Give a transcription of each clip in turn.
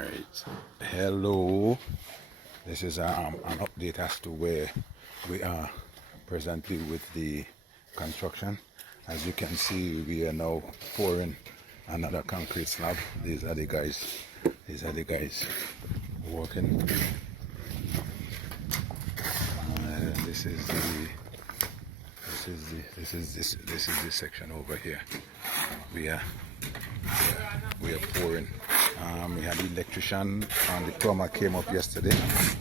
Alright, hello. This is an update as to where we are presently with the construction. As you can see, we are now pouring another concrete slab. These are the guys. Working. This is the section over here. We are pouring. We had the electrician and the plumber came up yesterday,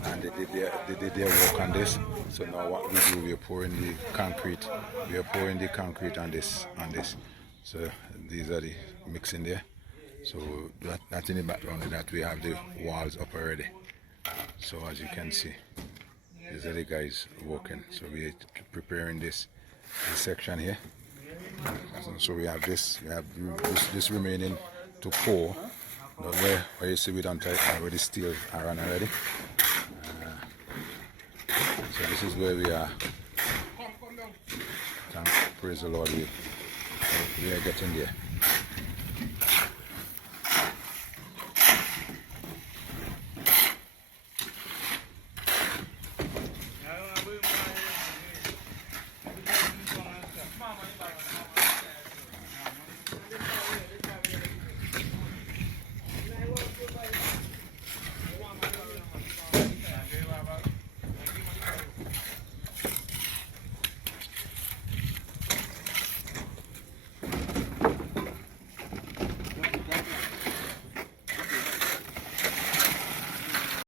and they did their work on this. So now what we do, we are pouring the concrete. We are pouring the concrete on this. So these are the mixing there. So that's in the background. That we have the walls up already. So as you can see, these are the guys working. So we are preparing this section here. So we have this. We have this remaining to pour. But where you see we don't already steel iron already. So this is where we are. Praise the Lord, we are getting there.